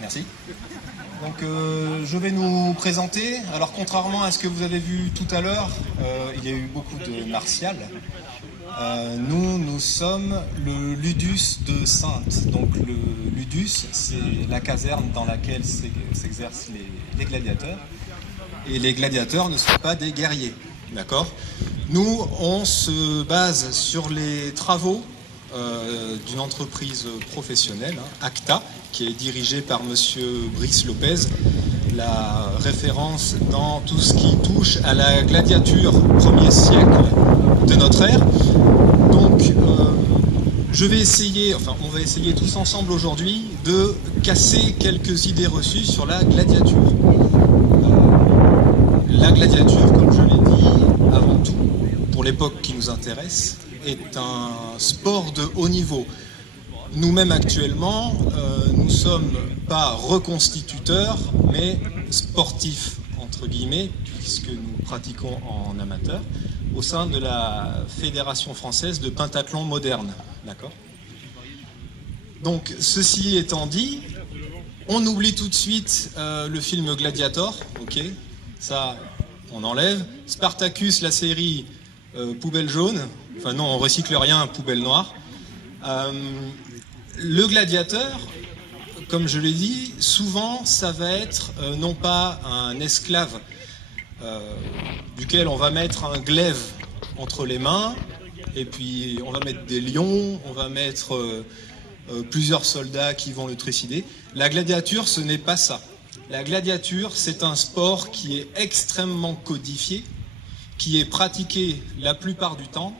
Merci. Donc je vais nous présenter. Alors contrairement à ce que vous avez vu tout à l'heure, il y a eu beaucoup de martial. Nous sommes le Ludus de Saintes. Donc le Ludus, c'est la caserne dans laquelle s'exercent les gladiateurs. Et les gladiateurs ne sont pas des guerriers. D'accord ? Nous, on se base sur les travaux d'une entreprise professionnelle, ACTA, qui est dirigée par monsieur Brice Lopez, la référence dans tout ce qui touche à la gladiature 1er siècle de notre ère. Donc, on va essayer tous ensemble aujourd'hui de casser quelques idées reçues sur la gladiature. La gladiature, comme je l'ai dit, avant tout, pour l'époque qui nous intéresse, est un sport de haut niveau. Nous-mêmes actuellement, nous ne sommes pas reconstituteurs, mais sportifs, entre guillemets, puisque nous pratiquons en amateur, au sein de la Fédération française de pentathlon moderne. D'accord ? Donc, ceci étant dit, on oublie tout de suite le film Gladiator, ok ? Ça, on enlève. Spartacus, la série poubelle jaune. Enfin non, on recycle rien, poubelle noire. Le gladiateur, comme je l'ai dit, souvent ça va être non pas un esclave duquel on va mettre un glaive entre les mains, et puis on va mettre des lions, on va mettre plusieurs soldats qui vont le trucider. La gladiature, ce n'est pas ça. La gladiature, c'est un sport qui est extrêmement codifié, qui est pratiqué la plupart du temps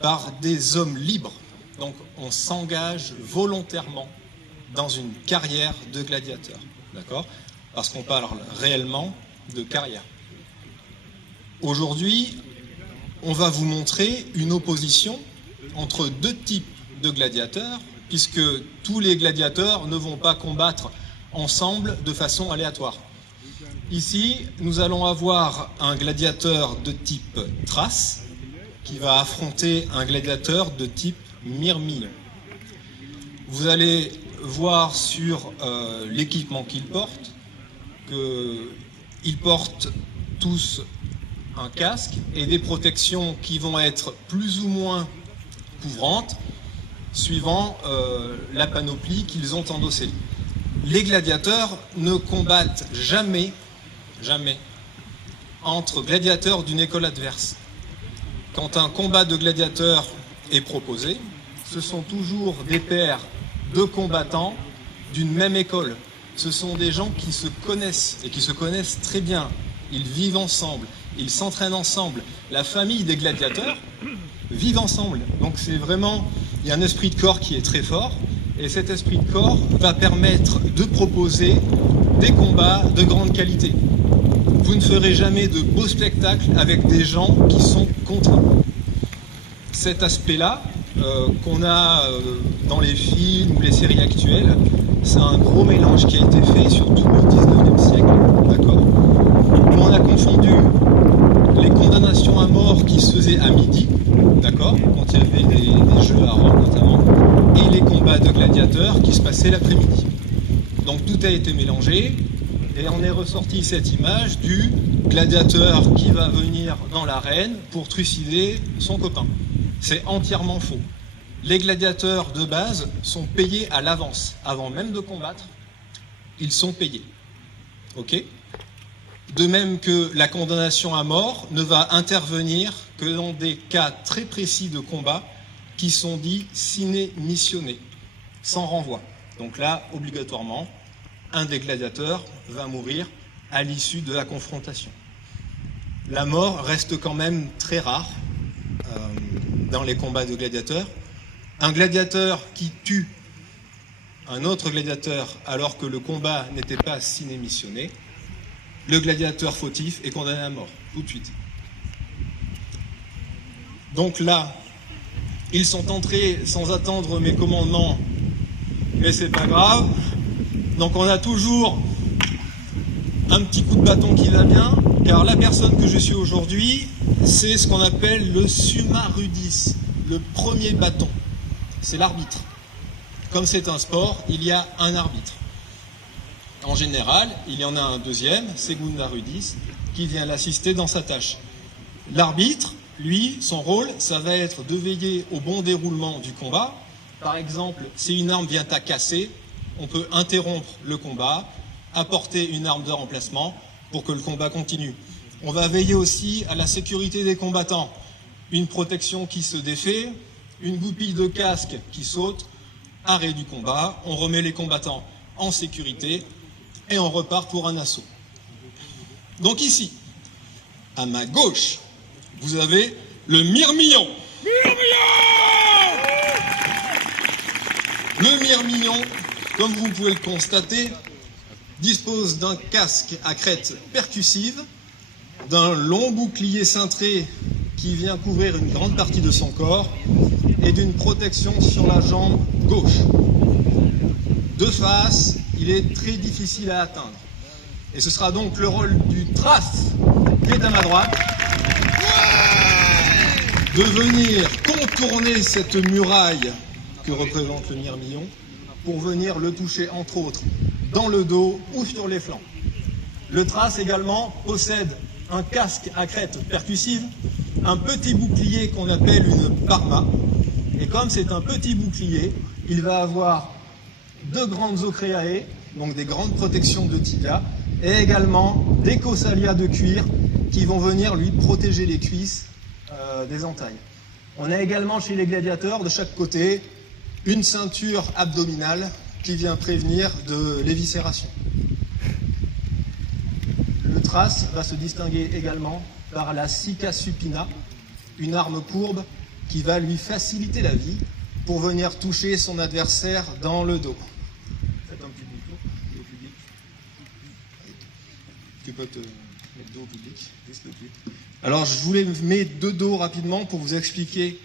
par des hommes libres. Donc on s'engage volontairement dans une carrière de gladiateur, d'accord ? Parce qu'on parle réellement de carrière. Aujourd'hui, on va vous montrer une opposition entre deux types de gladiateurs, puisque tous les gladiateurs ne vont pas combattre ensemble de façon aléatoire. Ici, nous allons avoir un gladiateur de type Thrace qui va affronter un gladiateur de type Myrmillon. Vous allez voir sur l'équipement qu'ils portent qu'ils portent tous un casque et des protections qui vont être plus ou moins couvrantes suivant la panoplie qu'ils ont endossée. Les gladiateurs ne combattent jamais entre gladiateurs d'une école adverse. Quand un combat de gladiateurs est proposé, ce sont toujours des paires de combattants d'une même école. Ce sont des gens qui se connaissent et qui se connaissent très bien. Ils vivent ensemble, ils s'entraînent ensemble. La famille des gladiateurs vivent ensemble. Donc c'est vraiment, il y a un esprit de corps qui est très fort. Et cet esprit de corps va permettre de proposer des combats de grande qualité. Vous ne ferez jamais de beaux spectacles avec des gens qui sont contraints. Cet aspect-là, qu'on a dans les films ou les séries actuelles, c'est un gros mélange qui a été fait sur tout le 19e siècle. D'accord ? Où on a confondu les condamnations à mort qui se faisaient à midi, d'accord, quand il y avait des jeux à Rome notamment, et les combats de gladiateurs qui se passaient l'après-midi. Donc tout a été mélangé, et on est ressorti cette image du gladiateur qui va venir dans l'arène pour trucider son copain. C'est entièrement faux. Les gladiateurs de base sont payés à l'avance. Avant même de combattre, ils sont payés. Ok ? De même que la condamnation à mort ne va intervenir que dans des cas très précis de combat qui sont dits sine missione, sans renvoi. Donc là, obligatoirement, un des gladiateurs va mourir à l'issue de la confrontation. La mort reste quand même très rare dans les combats de gladiateurs. Un gladiateur qui tue un autre gladiateur alors que le combat n'était pas sine missione, le gladiateur fautif est condamné à mort, tout de suite. Donc là, ils sont entrés sans attendre mes commandements, mais c'est pas grave. Donc on a toujours un petit coup de bâton qui va bien, car la personne que je suis aujourd'hui, c'est ce qu'on appelle le summa rudis, le premier bâton. C'est l'arbitre. Comme c'est un sport, il y a un arbitre. En général, il y en a un deuxième, Segunda Rudis, qui vient l'assister dans sa tâche. L'arbitre, lui, son rôle, ça va être de veiller au bon déroulement du combat. Par exemple, si une arme vient à casser, on peut interrompre le combat, apporter une arme de remplacement pour que le combat continue. On va veiller aussi à la sécurité des combattants. Une protection qui se défait, une goupille de casque qui saute, arrêt du combat, on remet les combattants en sécurité et on repart pour un assaut. Donc ici, à ma gauche, vous avez le mirmillon. Le mirmillon, comme vous pouvez le constater, dispose d'un casque à crête percussive, d'un long bouclier cintré qui vient couvrir une grande partie de son corps et d'une protection sur la jambe gauche. De face, il est très difficile à atteindre. Et ce sera donc le rôle du trace, qui est à ma droite, de venir contourner cette muraille que représente le mirmillon pour venir le toucher, entre autres, dans le dos ou sur les flancs. Le trace également possède un casque à crête percussive, un petit bouclier qu'on appelle une parma. Et comme c'est un petit bouclier, il va avoir deux grandes ocréae, donc des grandes protections de tibia, et également des cossalia de cuir qui vont venir lui protéger les cuisses des entailles. On a également chez les gladiateurs, de chaque côté, une ceinture abdominale qui vient prévenir de l'éviscération. Le trace va se distinguer également par la sica supina, une arme courbe qui va lui faciliter la vie pour venir toucher son adversaire dans le dos. Faites un petit tour au public. Tu peux te mettre dos au public, juste le pied. Alors je vous les mets de dos rapidement pour vous expliquer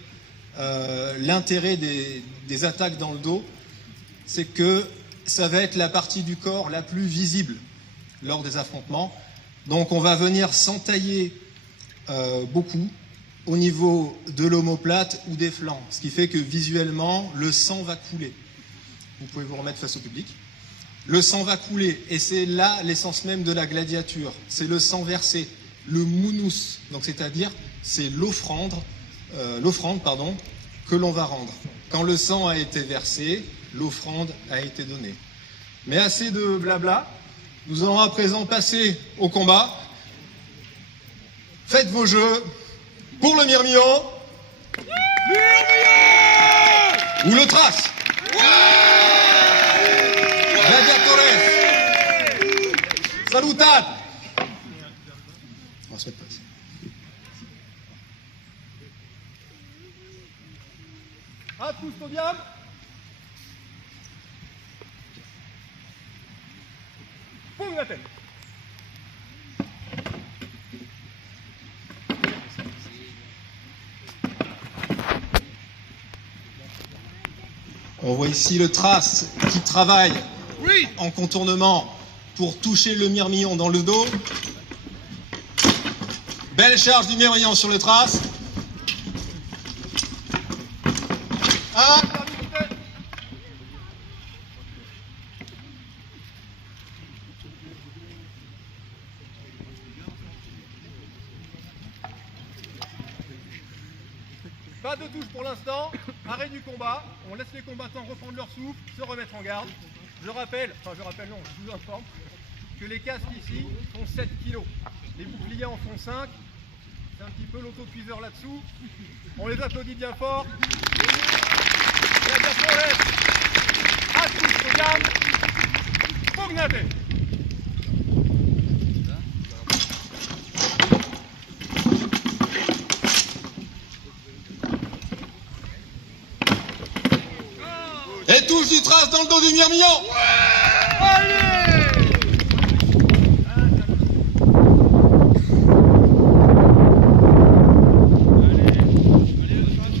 l'intérêt des attaques dans le dos. C'est que ça va être la partie du corps la plus visible lors des affrontements. Donc on va venir s'entailler beaucoup au niveau de l'omoplate ou des flancs, ce qui fait que visuellement, le sang va couler. Vous pouvez vous remettre face au public. Le sang va couler, et c'est là l'essence même de la gladiature. C'est le sang versé, le mounous, donc c'est-à-dire c'est l'offrande que l'on va rendre. Quand le sang a été versé, l'offrande a été donnée. Mais assez de blabla, nous allons à présent passer au combat. Faites vos jeux pour le mirmillon ou le trace. Gladiatores, salutat. On va se mettre place. À custodiam. Pugnate. On voit ici le trace qui travaille en contournement pour toucher le mirmillon dans le dos. Belle charge du mirmillon sur le trace. Pas de touche pour l'instant, arrêt du combat, on laisse les combattants reprendre leur souffle, se remettre en garde. Je vous informe que les casques ici font 7 kg. Les boucliers en font 5. C'est un petit peu l'autocuiseur là-dessous. On les applaudit bien fort. Et touche du trace dans le dos du mirmillon.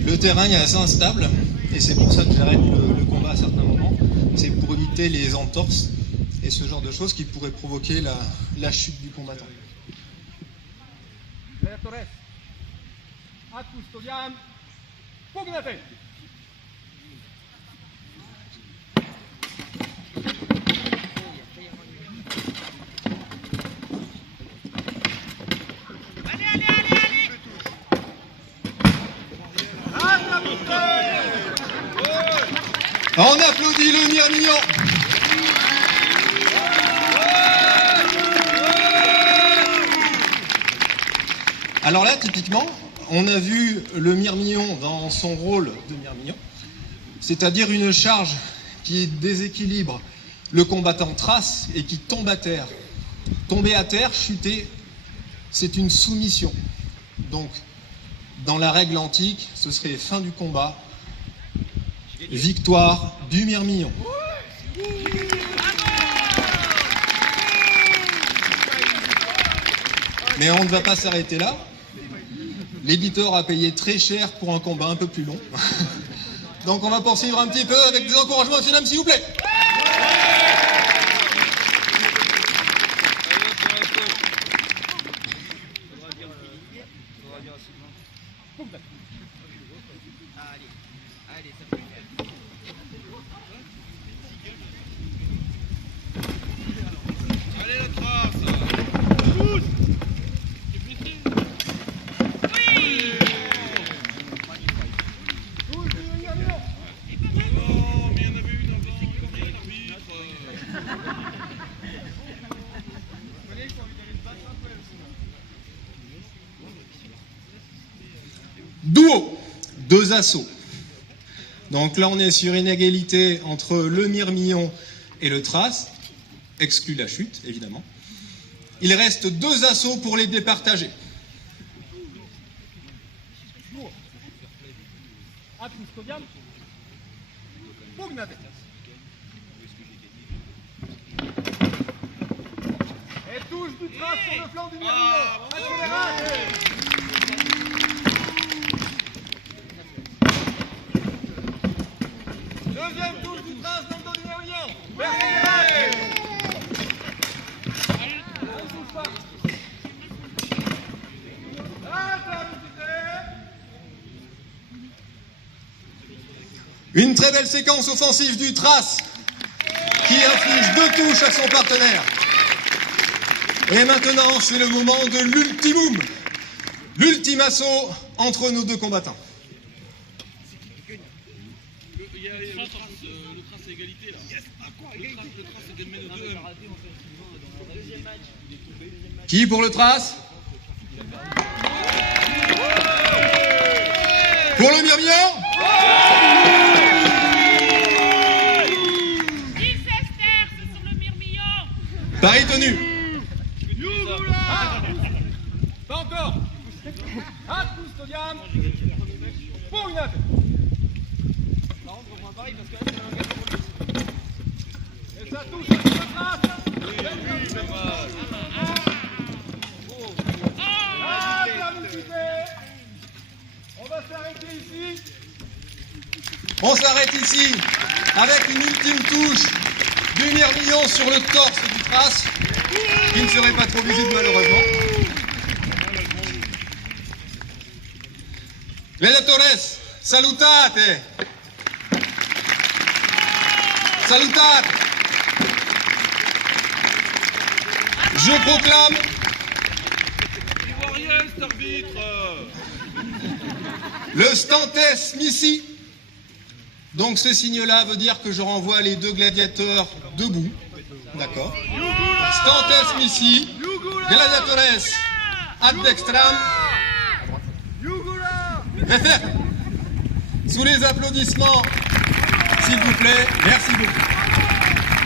Le terrain est assez instable et c'est pour ça que j'arrête le combat à certains moments. C'est pour éviter les entorses et ce genre de choses qui pourraient provoquer la chute du combattant. Gladiatores, ad custodiam, pugnate. On applaudit le Mirmillon. Alors là, typiquement, on a vu le Mirmillon dans son rôle de Mirmillon, c'est-à-dire une charge qui déséquilibre le combattant thrace et qui tombe à terre. Tomber à terre, chuter, c'est une soumission. Donc, dans la règle antique, ce serait fin du combat, victoire du Mirmillon. Mais on ne va pas s'arrêter là. L'éditeur a payé très cher pour un combat un peu plus long. Donc on va poursuivre un petit peu avec des encouragements, monsieur, dames, s'il vous plaît. Duo, 2 assauts. Donc là, on est sur une égalité entre le Mirmillon et le thrace, exclut la chute, évidemment. Il reste 2 assauts pour les départager. Et touche du trace sur le flanc du Mirmillon. Deuxième touche du trace dans le dos du Mirmillon. Une très belle séquence offensive du thrace qui inflige 2 touches à son partenaire. Et maintenant, c'est le moment de l'ultimum, l'ultime assaut entre nos 2 combattants. Il y a le trace à égalité là. Yes. Ah quoi, égalité. Le trace est de mène 2. Qui pour le thrace? Pour le Mirmillon? Il s'esterce sur le Mirmillon. Pari tenu. Pas encore. Un custodiam. Pour une affaire. Et ça touche le trace. On va s'arrêter ici. On s'arrête ici avec une ultime touche du Mirmillon sur le torse du thrace, qui ne serait pas trop visible malheureusement. Gladiatores, salutate! Salutate! Je proclame Ivoirien, cet arbitre. le Stantes Missi. Donc ce signe-là veut dire que je renvoie les 2 gladiateurs debout. D'accord. Stantes Missi, gladiatores ad dextram. Sous les applaudissements, s'il vous plaît. Merci beaucoup.